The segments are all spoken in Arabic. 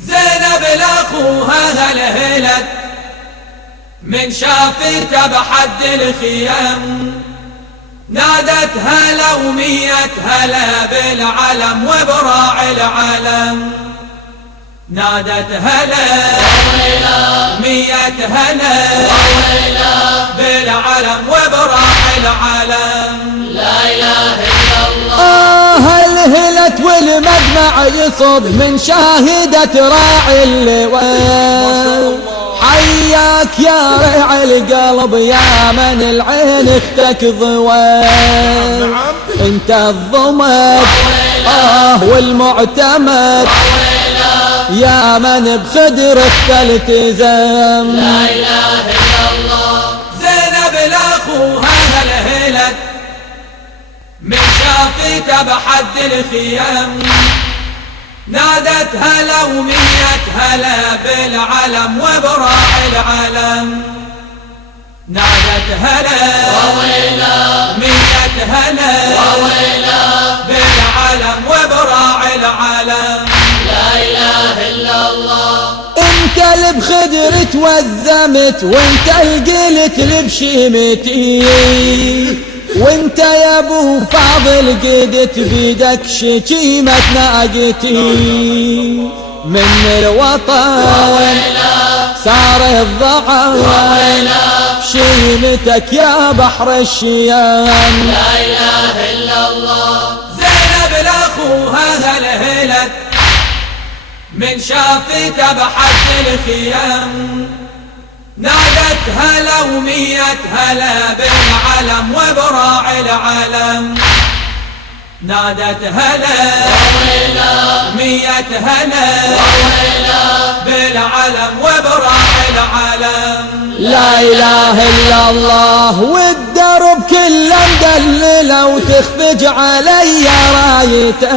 زينب لاخوها هلهلت من شافته بحد الخيام، نادت هلا ومية هلا بالعلم وبراعي العلم، نادت هلا مية هلا بالعلم وبراعي العلم. لا إله إلا الله. هلهلت والمدمع يصب من شاهدة راعي اللواء، حياك يا ريع القلب يا من العين اختك ضوى، انت الضمد والمعتمد يا من بخدرك تلتزم. لا إله إلا الله. زينب لاخوها هلهلت من شافته بحد الخيام، نادت هلا ومية هلا بالعلم وبراعي العلم، نادت هلا مية هلا بالعلم وبراعي العلم. لا إله إلا الله. انت اللي بخدر توزمت وانت القلت اللي بشيمتي، وانت يا ابو فاضل قدت بيدك شكيمة ناقتي، من الوطن صار الضعف شيمتك يا بحر الشيام. لا إله إلا الله. زينب لاخوها هلهلت من شافته بحد الخيام، نادت هلا ومية هلا بالعلم وبراعي العلم، نادت هلا مية هلا بالعلم وبراعي العلم. لا إله إلا الله. والدرب كله مدلله وتخفج علي رايتك،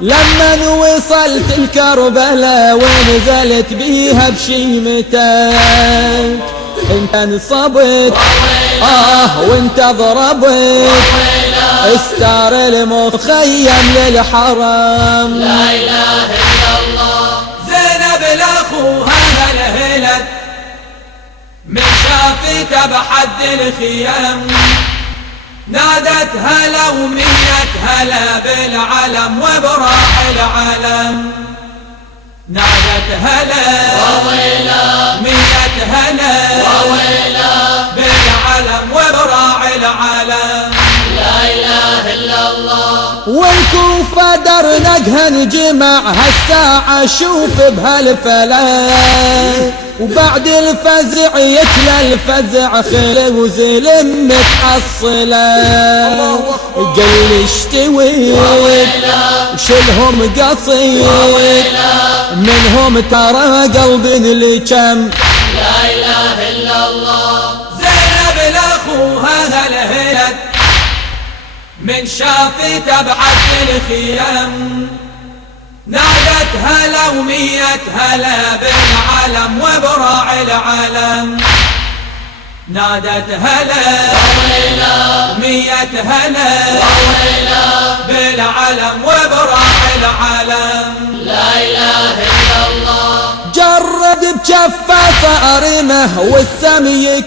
لما وصلت الكربلاء ونزلت بيها بشيمتك، انت انصبت وانت ضربت استار المخيم للحرم. لا إله إلا الله. زينب لاخوها هلهلت من شافته بحد الخيام، نادت هلا ومية هلا بالعلم وبراعي العلم، نادت هلا مية هلا بالعلم وبراعي العلم. لا إله إلا الله. والكوفة درنقها نجمع هالساعة شوف بهالفلا، وبعد الفزع يتلى الفزع خل وزلم متحصلة، قل اشتويت وشلهم قصيد منهم ترى قلب لكم. لا إله إلا الله. زينب لاخوها هلهلت من شافته بعد الخيام، نادت هلا ومية هلا بالعلم وبراعي العلم، نادت هلا مية هلا بالعلم وبراعي العلم. لا إله إلا الله. جرد بجفة صارمه والسمي